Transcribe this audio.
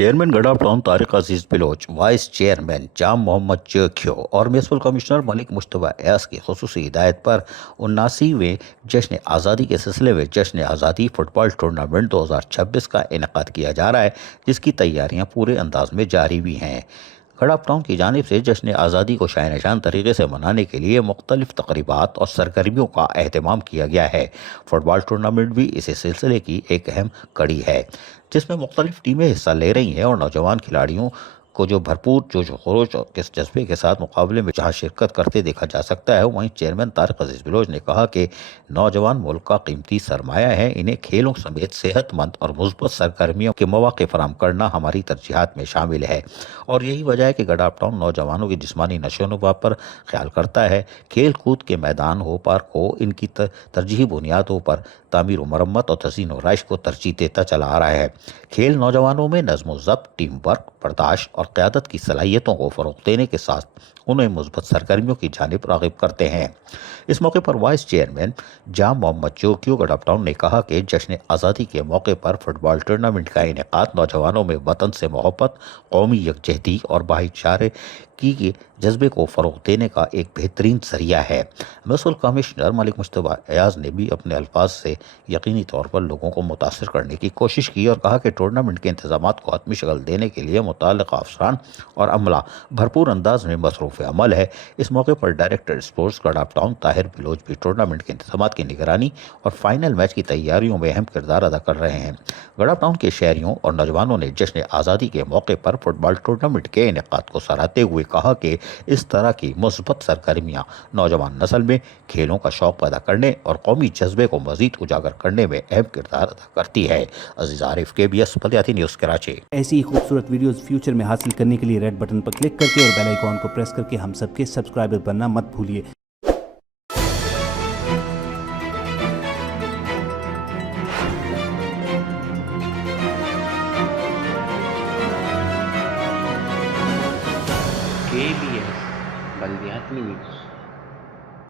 Chairman गडाफ town Tariq अजीज Baloch, vice chairman जाम मोहम्मद चेक्यो और municipal commissioner Malik Mushtaba Ayaz की खुसूसी हिदायत पर 79वें जश्न आज़ादी के सिलसिले में जश्न आज़ादी फुटबॉल टूर्नामेंट 2026 का इनेकाद किया जा रहा है, जिसकी तैयारियां पूरे अंदाज में जारी भी हैं। गडाफ टाउन की जानिब से जश्न आज़ादी को शान निशान तरीके से मनाने के लिए मुख्तलिफ तकरीबात और सरगर्मियों का अहतमाम किया गया है। फुटबॉल टूर्नामेंट भी इसी सिलसिले की एक अहम कड़ी है, जिसमें मुख्तलिफ टीमें हिस्सा ले रही हैं और नौजवान खिलाड़ियों को जो भरपूर जोश खरोश और किस जज्बे के साथ मुकाबले में जहां शिरकत करते देखा जा सकता है, वहीं चेयरमैन तारिक अजीज बिलोच ने कहा कि नौजवान मुल्क का कीमती सरमाया है। इन्हें खेलों समेत सेहतमंद और मुस्बत सरगर्मियों के मौके फराहम करना हमारी तरजीहात में शामिल है और यही वजह है कि गडाफ टाउन नौजवानों की जिस्मानी नशोनुमा पर ख्याल करता है। खेल कूद के मैदान हो, पार्क हो, इनकी तरजीही बुनियादों पर तामीर व मरम्मत और तज़ीन व राइश को तरजीह देता चला आ रहा है। खेल नौजवानों में नज़्म व ज़ब्त, टीम वर्क, बर्दाश्त और क़यादत की सलाहियतों को फ़रोग़ देने के साथ उन्हें मुस्बत सरगर्मियों की जानिब राग़िब करते हैं। इस मौके पर वाइस चेयरमैन जाम मोहम्मद चेक्यो गडाफ टाउन ने कहा कि जश्न आज़ादी के मौके पर फुटबॉल टूर्नामेंट का इनेकाद नौजवानों में वतन से मोहब्बत, कौमी यकजहती और भाईचारे की जज्बे को फ़रोग़ देने का एक बेहतरीन ज़रिया है। म्यूनसिपल कमिश्नर मलिक मुश्तबा एयाज ने भी अपने अल्फाज से यकीनी तौर पर लोगों को मुतासिर करने की कोशिश की और कहा कि टूर्नामेंट के इंतजामात को हतमी शक्ल देने के लिए मुतल्लिक़ अफसरान और अमला भरपूर अंदाज में मसरूफ़ अमल है। इस मौके पर director sports Gadap town Tahir Baloch भी टूर्नामेंट के इंतजामात की निगरानी और फाइनल मैच की तैयारियों में अहम किरदार अदा कर रहे हैं। गडाफ टाउन के शहरियों और नौजवानों ने जश्न आज़ादी के मौके पर फुटबॉल टूर्नामेंट के इनेकाद को सराहते हुए कहा कि इस तरह की मुस्बत सरगर्मियाँ नौजवान नस्ल में खेलों का शौक पैदा करने और कौमी जज्बे को मजीद उजागर करने में अहम किरदार अदा करती है। अजीज आरिफ, KBS बलियाती न्यूज़, कराची। ऐसी ही खूबसूरत वीडियोस फ्यूचर में हासिल करने के लिए रेड बटन पर क्लिक करके और बेल आइकॉन को प्रेस करके हम सबके सब्सक्राइबर बनना मत भूलिए। KBS बलियाती न्यूज़।